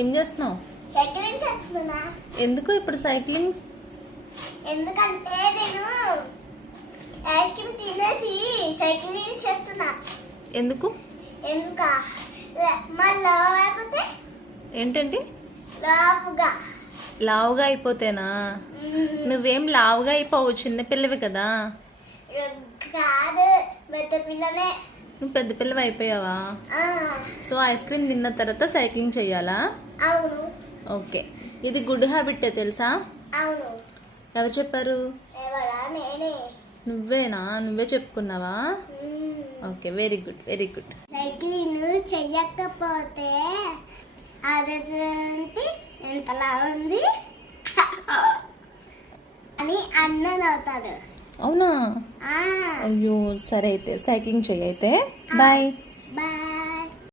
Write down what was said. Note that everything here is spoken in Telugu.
ఏం చేస్తున్నావు? సైక్లింగ్ చేస్తున్నా. ఎందుకు ఇప్పుడు సైక్లింగ్? ఎందుకంటే నేను ఐస్ క్రీమ్ తినేసి సైక్లింగ్ చేస్తున్నా. ఎందుకు? మళ్ళీ అయిపోతే ఏంటండి? లావుగా అయిపోతేనా? నువ్వేం లావుగా అయిపోవు, చిన్నపిల్లవి కదా. కాదు, పెద్ద పిల్లనే. నువ్వు పెద్ద పిల్లవి అయిపోయావా? సో ఐస్ క్రీమ్ తిన్న తర్వాత సైక్లింగ్ చెయ్యాలా? అవును. ఓకే, ఇది గుడ్ హ్యాబిటే తెలుసా? అవును. ఎవరు చెప్పారు? నేనే. నువ్వేనా? నువ్వే చెప్పుకున్నావా? Okay, very good, very good. Cycling చెయ్యకపోతే అదేంటి ఎంతలా ఉంది అని అన్నది అవుతాడు. అవునా? అయ్యో, సరే అయితే సైక్లింగ్ చెయ్యి అయితే. బాయ్.